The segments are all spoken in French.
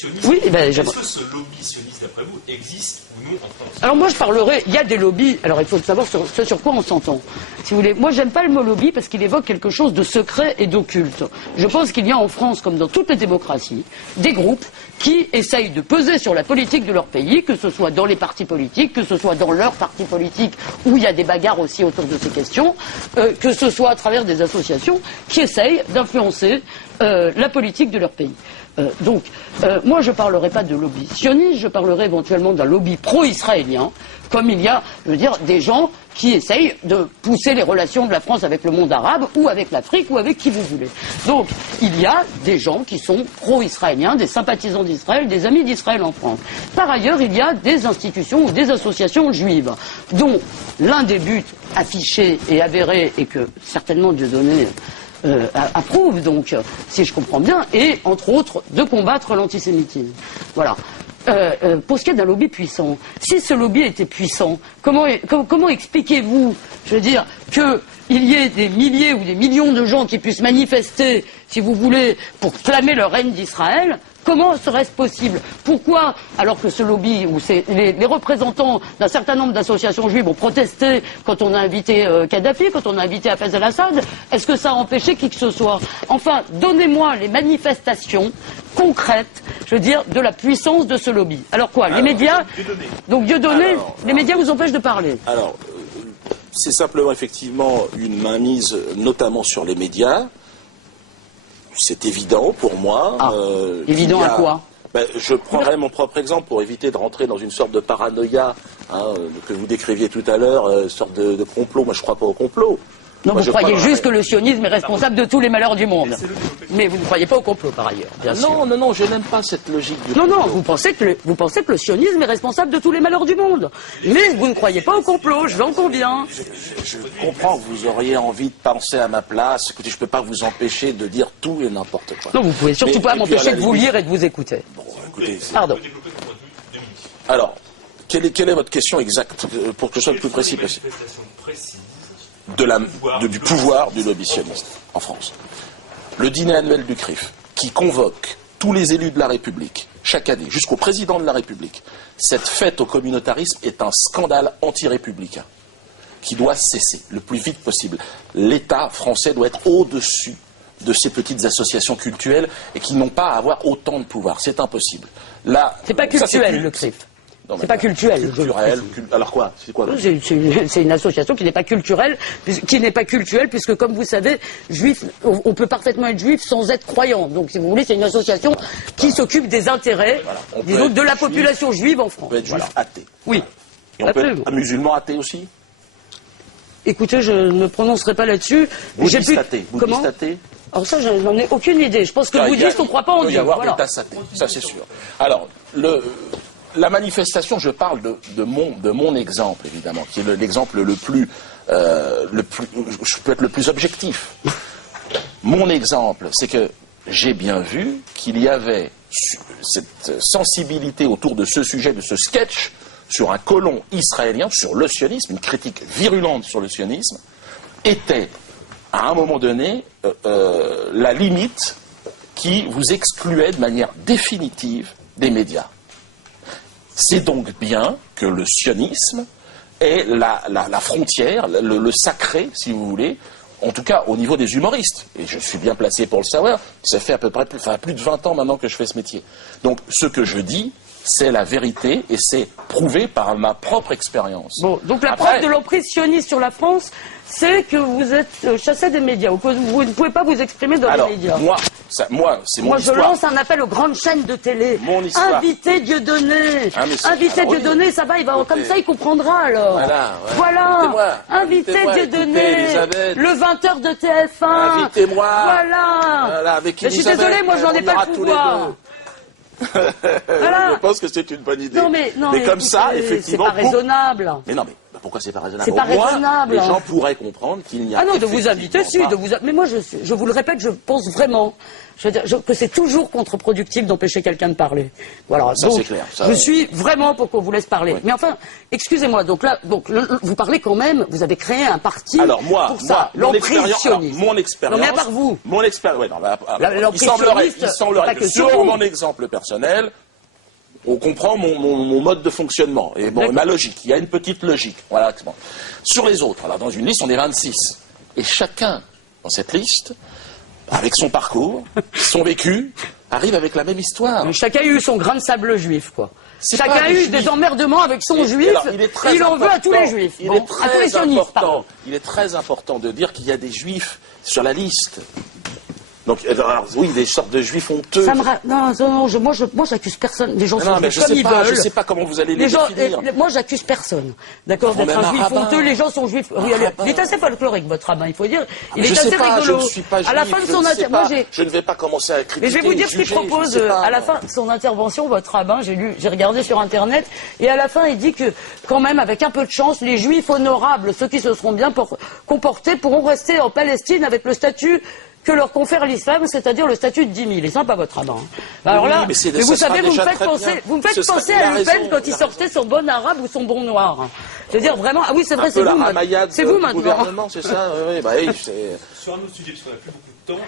sioniste. Oui, est-ce que ce lobby sioniste, d'après vous, existe ou non en France? Alors moi je parlerai, il y a des lobbies, alors il faut savoir ce sur quoi on s'entend. Si vous voulez, moi j'aime pas le mot lobby parce qu'il évoque quelque chose de secret et d'occulte. Je pense qu'il y a en France, comme dans toutes les démocraties, des groupes qui essayent de peser sur la politique de leur pays, que ce soit dans les partis politiques, que ce soit dans leurs partis politiques, où il y a des bagarres aussi autour de ces questions, que ce soit à travers des associations qui essayent d'influencer la politique de leur pays. Donc, moi je ne parlerai pas de lobby sioniste, je parlerai éventuellement d'un lobby pro-israélien, comme il y a, je veux dire, des gens qui essayent de pousser les relations de la France avec le monde arabe, ou avec l'Afrique, ou avec qui vous voulez. Donc, il y a des gens qui sont pro-israéliens, des sympathisants d'Israël, des amis d'Israël en France. Par ailleurs, il y a des institutions ou des associations juives, dont l'un des buts affichés et avérés, et que certainement Dieudonné approuve, donc, si je comprends bien, et, entre autres, de combattre l'antisémitisme. Voilà. Pour ce qui est d'un lobby puissant, si ce lobby était puissant, comment expliquez-vous, je veux dire, qu'il y ait des milliers ou des millions de gens qui puissent manifester, si vous voulez, pour clamer le règne d'Israël? Comment serait-ce possible? Pourquoi, alors que ce lobby, ou les représentants d'un certain nombre d'associations juives ont protesté quand on a invité Kadhafi, quand on a invité Hafez al-Assad, est-ce que ça a empêché qui que ce soit? Enfin, donnez-moi les manifestations concrètes, je veux dire, de la puissance de ce lobby. Alors quoi? Les médias? Donc Dieudonné, les médias vous empêchent de parler. Alors, c'est simplement effectivement une mainmise, notamment sur les médias. C'est évident pour moi. Évident à quoi? Je prendrai mon propre exemple pour éviter de rentrer dans une sorte de paranoïa que vous décriviez tout à l'heure, une sorte de complot. Moi, je ne crois pas au complot. Non, vous croyez juste que le sionisme est responsable de tous les malheurs du monde. Mais vous ne croyez pas au complot, par ailleurs, bien sûr. Non, je n'aime pas cette logique du complot. Non, vous pensez que le sionisme est responsable de tous les malheurs du monde. Mais vous ne croyez pas au complot, je l'en conviens. Je comprends que vous auriez envie de penser à ma place. Écoutez, je ne peux pas vous empêcher de dire tout et n'importe quoi. Non, vous pouvez surtout pas m'empêcher de vous lire et de vous écouter. Bon, écoutez, pardon. Alors, quelle est votre question exacte, pour que je sois le plus précis possible? Du pouvoir du lobby sioniste en France. Le dîner annuel du CRIF, qui convoque tous les élus de la République, chaque année, jusqu'au président de la République, cette fête au communautarisme est un scandale anti-républicain qui doit cesser le plus vite possible. L'État français doit être au-dessus de ces petites associations cultuelles et qui n'ont pas à avoir autant de pouvoir. C'est impossible. C'est pas cultuel, le CRIF. C'est pas culturel. Alors quoi? C'est quoi? C'est une association qui n'est pas culturelle, puisque comme vous savez, juif, on peut parfaitement être juif sans être croyant. Donc si vous voulez, c'est une association qui s'occupe des intérêts, disons, de la population juive en France. On peut être juif athée. Oui. Et on peut être un musulman athée aussi? Écoutez, je ne me prononcerai pas là-dessus. Bouddhiste athée. Comment? Alors ça, je n'en ai aucune idée. Je pense que bouddhiste, on ne croit pas en Dieu. Il peut y avoir des tasses athées, ça c'est sûr. Alors, la manifestation, je parle de mon exemple, évidemment, qui est l'exemple je peux être le plus objectif. Mon exemple, c'est que j'ai bien vu qu'il y avait cette sensibilité autour de ce sujet, de ce sketch, sur un colon israélien, sur le sionisme, une critique virulente sur le sionisme, était, à un moment donné, la limite qui vous excluait de manière définitive des médias. C'est donc bien que le sionisme est la frontière, le sacré, si vous voulez, en tout cas au niveau des humoristes. Et je suis bien placé pour le savoir, ça fait à peu près plus de 20 ans maintenant que je fais ce métier. Donc ce que je dis, c'est la vérité et c'est prouvé par ma propre expérience. Bon, donc la preuve de l'emprise sioniste sur la France, c'est que vous êtes chassé des médias, ou que vous ne pouvez pas vous exprimer dans les médias. Moi, c'est mon histoire. Moi, je lance un appel aux grandes chaînes de télé. Mon histoire. Invitez Dieudonné. Invitez Dieudonné, ça va, comme ça il comprendra alors. Voilà. Invitez Dieudonné. Le 20h de TF1. Invitez-moi. Voilà. Avec je suis désolé, moi je n'en ai pas le pouvoir. Voilà. Je pense que c'est une bonne idée. Non, mais comme ça, effectivement. C'est pas raisonnable. Mais non, Pourquoi c'est pas raisonnable? C'est pas Au moins, raisonnable. les gens pourraient comprendre qu'il n'y a Ah non, de vous inviter, si, pas... mais moi, je vous le répète, je pense vraiment que c'est toujours contre-productif d'empêcher quelqu'un de parler. Voilà. Ça, donc, c'est clair. Ça, je suis vraiment pour qu'on vous laisse parler. Oui. Mais enfin, excusez-moi, donc là, vous parlez quand même, vous avez créé un parti pour ça, l'emprise sioniste. Mon expérience... Non, mais à part vous. Mon expérience... Ouais, non, l'emprise il semblerait que sur mon exemple personnel, on comprend mon mode de fonctionnement et bon, ma logique. Il y a une petite logique. Voilà. Bon. Sur les autres, alors dans une liste, on est 26. Et chacun, dans cette liste, avec son parcours, son vécu, arrive avec la même histoire. Mais chacun a eu son grain de sable juif, quoi. Chacun pas a eu juif. Des emmerdements avec son juif, alors, et il en veut à tous les juifs. Il Bon, est à tous les très sionistes, pardon. important. Il est très important de dire qu'il y a des juifs sur la liste. Donc, alors, oui, des sortes de juifs honteux. Ça me moi, j'accuse personne. Les gens sont mais juifs comme ils veulent. Je sais pas comment vous allez les définir. Moi, j'accuse personne. D'accord, d'être un juif honteux. Les gens sont juifs. Il est assez folklorique, votre rabbin, il faut dire. Il est assez rigolo. Je ne suis pas juif. À la fin de son intervention, je ne vais pas commencer à critiquer. mais je vais vous dire ce qu'il propose. À la fin de son intervention, votre rabbin, j'ai regardé sur Internet, et à la fin, il dit que, quand même, avec un peu de chance, les juifs honorables, ceux qui se seront bien comportés, pourront rester en Palestine avec le statut que leur confère l'islam, c'est-à-dire le statut de 10 000. Il est sympa, votre rabbin. Alors là, mais vous savez, vous me faites penser à Le Pen quand il sortait son bon arabe ou son bon noir. Je veux dire, vraiment, ah oui, c'est vrai, c'est vous maintenant. C'est vous maintenant. C'est ça, oui, Sur un autre sujet, parce qu'on n'a plus beaucoup de temps,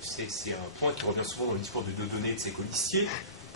c'est un point qui revient souvent dans le discours de Dieudonné et de ses colistiers.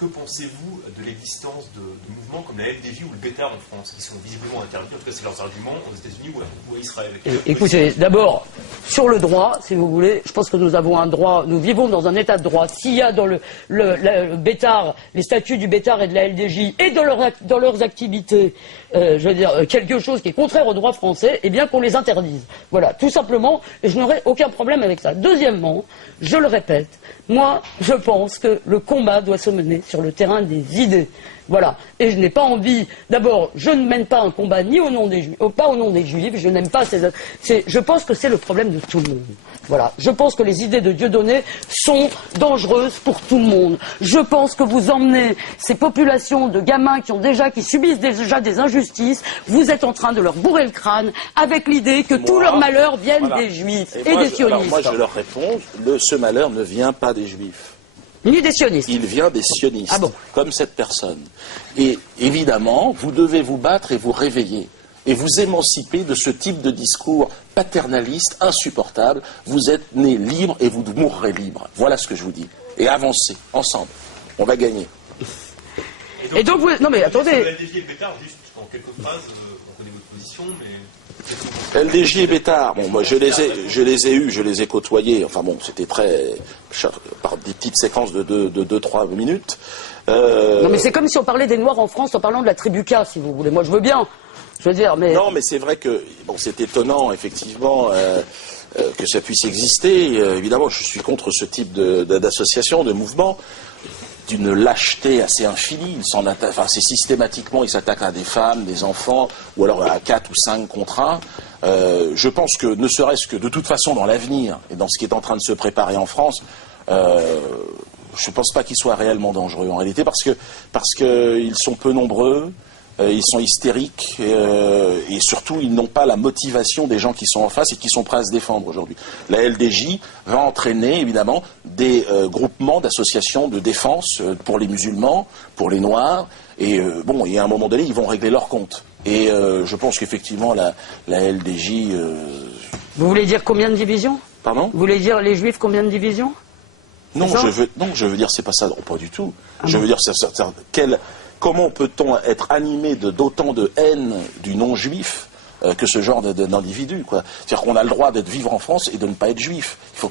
Que pensez-vous de l'existence de mouvements comme la LDJ ou le Bétard en France, qui sont visiblement interdits, en tout cas c'est leurs arguments, aux États-Unis ou à Israël? Écoutez, d'abord, sur le droit, si vous voulez, je pense que nous avons un droit, nous vivons dans un état de droit. S'il y a dans le Bétard, les statuts du Bétard et de la LDJ, et dans leurs activités, je veux dire, quelque chose qui est contraire au droit français, eh bien qu'on les interdise. Voilà, tout simplement, et je n'aurai aucun problème avec ça. Deuxièmement, je le répète, moi, je pense que le combat doit se mener sur le terrain des idées. Voilà. Et je n'ai pas envie... D'abord, je ne mène pas un combat ni au nom des Juifs, pas au nom des Juifs. Je n'aime pas je pense que c'est le problème de tout le monde. Voilà. Je pense que les idées de Dieudonné sont dangereuses pour tout le monde. Je pense que vous emmenez ces populations de gamins qui subissent déjà des injustices. Vous êtes en train de leur bourrer le crâne avec l'idée que tout leur malheur vienne des Juifs et des sionistes. Alors moi, je leur réponds, ce malheur ne vient pas des Juifs. Ni des sionistes. Il vient des sionistes, ah bon, comme cette personne. Et évidemment, vous devez vous battre et vous réveiller. Et vous émanciper de ce type de discours paternaliste, insupportable. Vous êtes nés libres et vous mourrez libres. Voilà ce que je vous dis. Et avancez, ensemble. On va gagner. Et donc vous... Non mais attendez. LDJ et Bétard, juste en quelques phrases, on connaît votre position, mais... LDJ et Bétard, bon, moi je les ai eus, je les ai côtoyés, enfin bon, c'était par des petites séquences de 2-3 minutes. Non mais c'est comme si on parlait des Noirs en France en parlant de la tribu K, si vous voulez. Moi je veux bien, je veux dire, mais... Non mais c'est vrai que, bon, c'est étonnant, effectivement, que ça puisse exister. Évidemment, je suis contre ce type d'association, de mouvement, d'une lâcheté assez infinie. C'est systématiquement, ils s'attaquent à des femmes, des enfants, ou alors à 4 ou 5 contre 1. Je pense que, ne serait-ce que de toute façon dans l'avenir, et dans ce qui est en train de se préparer en France, je ne pense pas qu'ils soient réellement dangereux en réalité, parce qu'ils sont peu nombreux, ils sont hystériques, et surtout ils n'ont pas la motivation des gens qui sont en face et qui sont prêts à se défendre aujourd'hui. La LDJ va entraîner évidemment des groupements d'associations de défense pour les musulmans, pour les noirs, et à un moment donné ils vont régler leur compte. Et je pense qu'effectivement la LDJ... Vous voulez dire combien de divisions? Pardon? Vous voulez dire les Juifs combien de divisions? Non, je veux dire c'est pas ça, non, pas du tout. Je veux dire comment peut-on être animé d'autant de haine du non-juif que ce genre d'individu, quoi. C'est-à-dire qu'on a le droit d'être vivre en France et de ne pas être juif. Il faut que